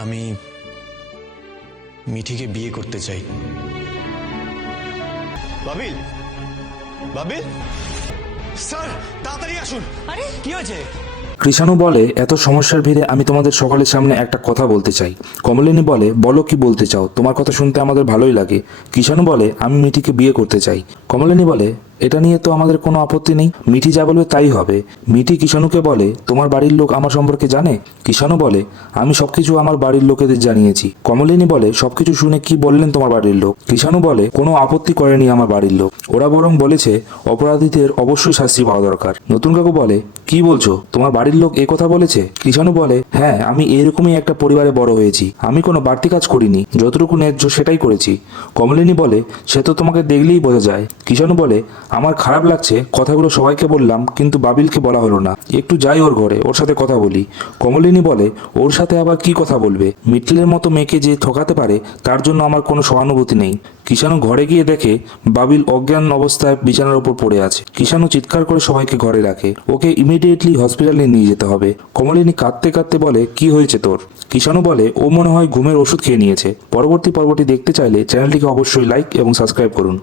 আমি মিঠিকে বিয়ে করতে চাই। বাবিল, বাবিল স্যার, তাড়াতাড়ি আসুন। আরে কি হয়েছে? কৃষাণু বলে, এত সমস্যার ভিড়ে আমি তোমাদের সকলের সামনে একটা কথা বলতে চাই। কমলিনী বলে, বলো কি বলতে চাও, তোমার কথা শুনতে আমাদের ভালোই লাগে। কৃষাণু বলে, আমি মিঠিকে বিয়ে করতে চাই। কমলিনী বলে, এটা নিয়ে তো আমাদের কোনো আপত্তি নেই, মিঠি যা বলবে তাই হবে। মিঠি কৃষাণুকে বলে, তোমার বাড়ির লোক আমার সম্পর্কে জানে? কৃষাণু বলে, আমি সবকিছু আমার বাড়ির লোকেদের জানিয়েছি। কমলিনী বলে, সবকিছু শুনে কি বললেন তোমার বাড়ির লোক? কৃষাণু বলে, কোনো আপত্তি করেনি আমার বাড়ির লোক, ওরা বরং বলেছে অপরাধীদের অবশ্যই শাস্তি পাওয়া দরকার। নতুন কাকু বলে, কি বলছো, তোমার বাড়ির লোক এ কথা বলেছে? কৃষাণু বলে, হ্যাঁ, আমি এরকমই একটা পরিবারে বড় হয়েছি, আমি কোনো বাড়তি কাজ করিনি, যতটুকু ন্যায্য সেটাই করেছি। কমলিনী বলে, সে তো তোমাকে দেখলেই বোঝা যায়। কৃষাণু বলে, আমার খারাপ লাগছে, কথাগুলো সবাইকে বললাম কিন্তু বাবিলকে বলা হলো না, একটু যাই ওর ঘরে, ওর সাথে কথা বলি। কমলিনী বলে, ওর সাথে আবার কি কথা বলবে? মিটলের মতো মেয়েকে যে ঠকাতে পারে তার জন্য আমার কোনো সহানুভূতি নেই। কৃষাণু ঘরে গিয়ে দেখে বাবিল অজ্ঞান অবস্থায় বিছানার উপর পড়ে আছে। কৃষাণু চিৎকার করে সবাইকে ঘরে রাখে, ওকে ইমিডিয়েটলি হসপিটালে নিয়ে যেতে হবে। কমলিনী কাঁদতে কাঁদতে বলে, কি হয়েছে তোর? কৃষাণু বলে, ও মনে হয় ঘুমের ওষুধ খেয়ে নিয়েছে। পরবর্তী পর্বটি দেখতে চাইলে চ্যানেলটিকে অবশ্যই লাইক এবং সাবস্ক্রাইব করুন।